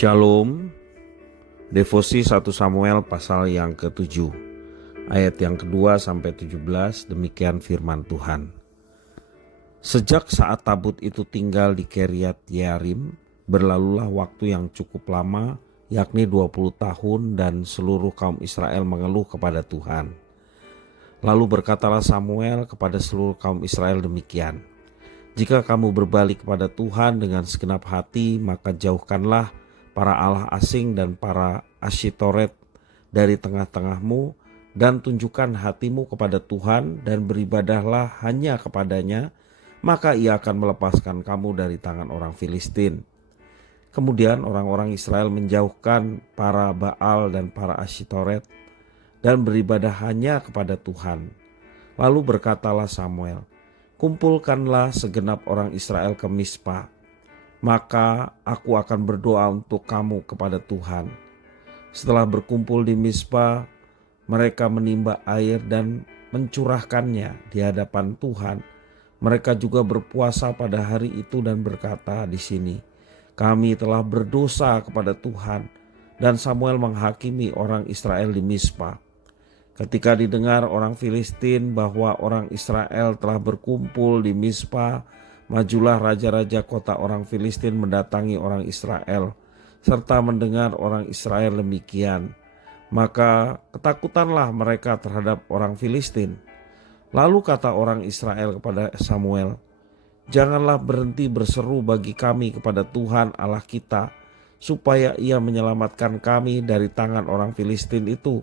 Shalom. Devosi 1 Samuel pasal yang ke-7 ayat yang kedua sampai 17. Demikian firman Tuhan. Sejak saat tabut itu tinggal di Kiryat Yearim, berlalulah waktu yang cukup lama, yakni 20 tahun, dan seluruh kaum Israel mengeluh kepada Tuhan. Lalu berkatalah Samuel kepada seluruh kaum Israel demikian: jika kamu berbalik kepada Tuhan dengan segenap hati, maka jauhkanlah para allah asing dan para Asyitoret dari tengah-tengahmu, dan tunjukkan hatimu kepada Tuhan dan beribadahlah hanya kepadanya, maka ia akan melepaskan kamu dari tangan orang Filistin. Kemudian orang-orang Israel menjauhkan para Baal dan para Asyitoret dan beribadah hanya kepada Tuhan. Lalu berkatalah Samuel, kumpulkanlah segenap orang Israel ke Mispa, maka aku akan berdoa untuk kamu kepada Tuhan. Setelah berkumpul di Mispa, mereka menimba air dan mencurahkannya di hadapan Tuhan. Mereka juga berpuasa pada hari itu dan berkata di sini, kami telah berdosa kepada Tuhan. Dan Samuel menghakimi orang Israel di Mispa. Ketika didengar orang Filistin bahwa orang Israel telah berkumpul di Mispa, majulah raja-raja kota orang Filistin mendatangi orang Israel, serta mendengar orang Israel demikian. Maka ketakutanlah mereka terhadap orang Filistin. Lalu kata orang Israel kepada Samuel, janganlah berhenti berseru bagi kami kepada Tuhan Allah kita, supaya ia menyelamatkan kami dari tangan orang Filistin itu.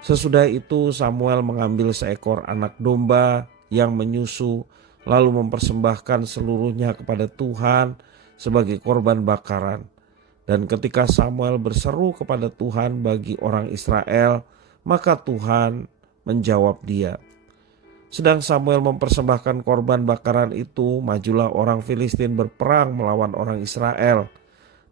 Sesudah itu Samuel mengambil seekor anak domba yang menyusu, lalu mempersembahkan seluruhnya kepada Tuhan sebagai korban bakaran. Dan ketika Samuel berseru kepada Tuhan bagi orang Israel, maka Tuhan menjawab dia. Sedang Samuel mempersembahkan korban bakaran itu, majulah orang Filistin berperang melawan orang Israel.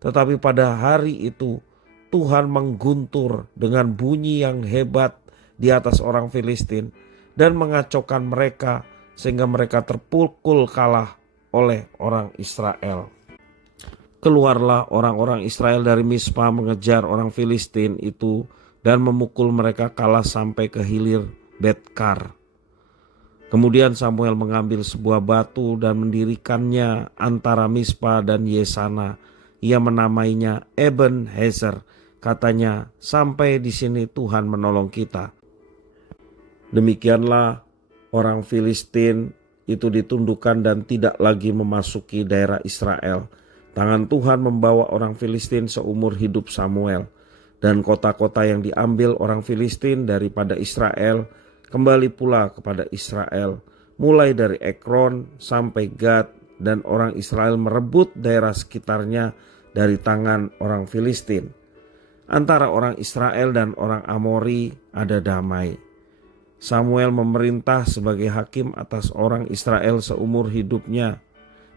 Tetapi pada hari itu Tuhan mengguntur dengan bunyi yang hebat di atas orang Filistin dan mengacaukan mereka, sehingga mereka terpukul kalah oleh orang Israel. Keluarlah orang-orang Israel dari Mispa mengejar orang Filistin itu dan memukul mereka kalah sampai ke hilir Betkar. Kemudian Samuel mengambil sebuah batu dan mendirikannya antara Mispa dan Yesana. Ia menamainya Eben Hezer. Katanya, sampai di sini Tuhan menolong kita. Demikianlah orang Filistin itu ditundukkan dan tidak lagi memasuki daerah Israel. Tangan Tuhan membawa orang Filistin seumur hidup Samuel. Dan kota-kota yang diambil orang Filistin daripada Israel kembali pula kepada Israel. Mulai dari Ekron sampai Gad, dan orang Israel merebut daerah sekitarnya dari tangan orang Filistin. Antara orang Israel dan orang Amori ada damai. Samuel memerintah sebagai hakim atas orang Israel seumur hidupnya.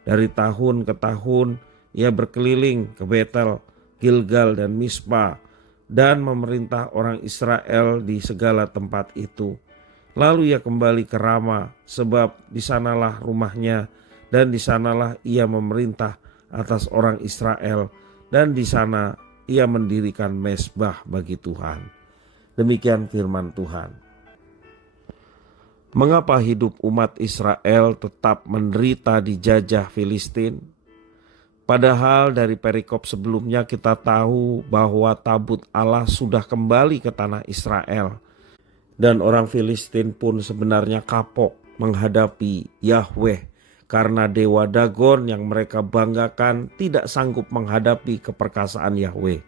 Dari tahun ke tahun ia berkeliling ke Betel, Gilgal dan Mispa, dan memerintah orang Israel di segala tempat itu. Lalu ia kembali ke Rama, sebab di sanalah rumahnya, dan di sanalah ia memerintah atas orang Israel, dan di sana ia mendirikan mezbah bagi Tuhan. Demikian firman Tuhan. Mengapa hidup umat Israel tetap menderita dijajah Filistin? Padahal dari perikop sebelumnya kita tahu bahwa tabut Allah sudah kembali ke tanah Israel. Dan orang Filistin pun sebenarnya kapok menghadapi Yahweh, karena dewa Dagon yang mereka banggakan tidak sanggup menghadapi keperkasaan Yahweh.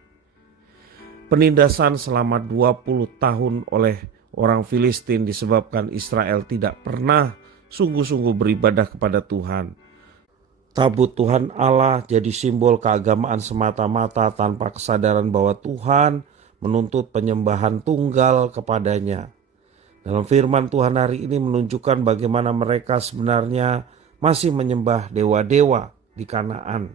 Penindasan selama 20 tahun oleh orang Filistin disebabkan Israel tidak pernah sungguh-sungguh beribadah kepada Tuhan. Tabut Tuhan Allah jadi simbol keagamaan semata-mata tanpa kesadaran bahwa Tuhan menuntut penyembahan tunggal kepadanya. Dalam firman Tuhan hari ini menunjukkan bagaimana mereka sebenarnya masih menyembah dewa-dewa di Kanaan.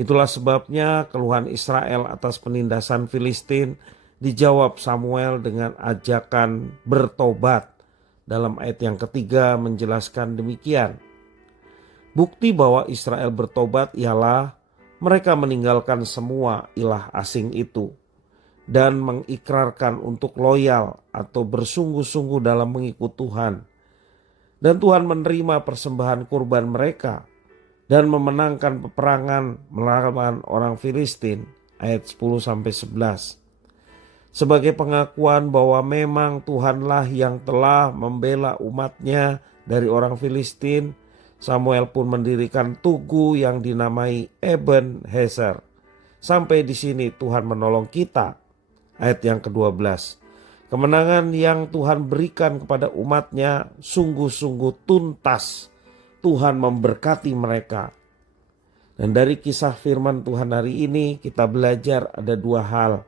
Itulah sebabnya keluhan Israel atas penindasan Filistin dijawab Samuel dengan ajakan bertobat. Dalam ayat yang ketiga menjelaskan demikian. Bukti bahwa Israel bertobat ialah mereka meninggalkan semua ilah asing itu dan mengikrarkan untuk loyal atau bersungguh-sungguh dalam mengikut Tuhan. Dan Tuhan menerima persembahan kurban mereka dan memenangkan peperangan melawan orang Filistin. Ayat 10-11. Sebagai pengakuan bahwa memang Tuhanlah yang telah membela umatnya dari orang Filistin, Samuel pun mendirikan tugu yang dinamai Eben Hezer. Sampai di sini Tuhan menolong kita. Ayat yang ke-12. Kemenangan yang Tuhan berikan kepada umatnya sungguh-sungguh tuntas. Tuhan memberkati mereka. Dan dari kisah firman Tuhan hari ini kita belajar ada dua hal.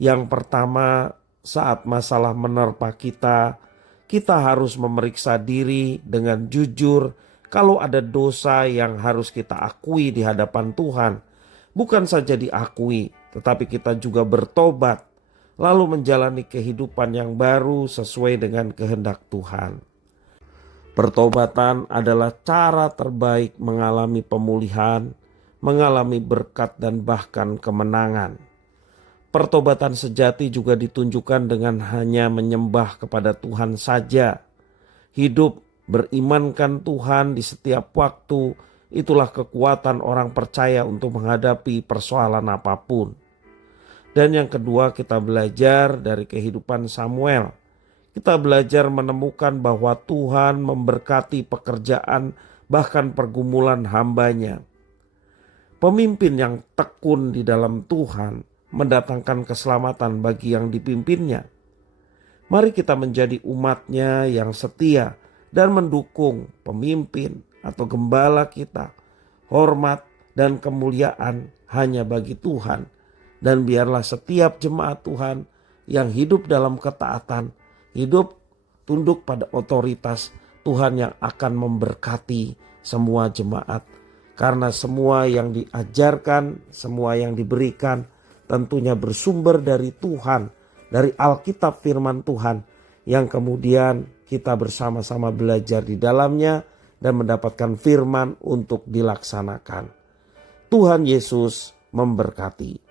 Yang pertama, saat masalah menerpa kita harus memeriksa diri dengan jujur kalau ada dosa yang harus kita akui di hadapan Tuhan. Bukan saja diakui, tetapi kita juga bertobat, lalu menjalani kehidupan yang baru sesuai dengan kehendak Tuhan. Pertobatan adalah cara terbaik mengalami pemulihan, mengalami berkat dan bahkan kemenangan. Pertobatan sejati juga ditunjukkan dengan hanya menyembah kepada Tuhan saja. Hidup berimankan Tuhan di setiap waktu, itulah kekuatan orang percaya untuk menghadapi persoalan apapun. Dan yang kedua, kita belajar dari kehidupan Samuel. Kita belajar menemukan bahwa Tuhan memberkati pekerjaan bahkan pergumulan hambanya. Pemimpin yang tekun di dalam Tuhan mendatangkan keselamatan bagi yang dipimpinnya. Mari kita menjadi umatnya yang setia dan mendukung pemimpin atau gembala kita. Hormat dan kemuliaan hanya bagi Tuhan. Dan biarlah setiap jemaat Tuhan yang hidup dalam ketaatan, hidup tunduk pada otoritas Tuhan yang akan memberkati semua jemaat. Karena semua yang diajarkan, semua yang diberikan tentunya bersumber dari Tuhan, dari Alkitab firman Tuhan yang kemudian kita bersama-sama belajar di dalamnya dan mendapatkan firman untuk dilaksanakan. Tuhan Yesus memberkati.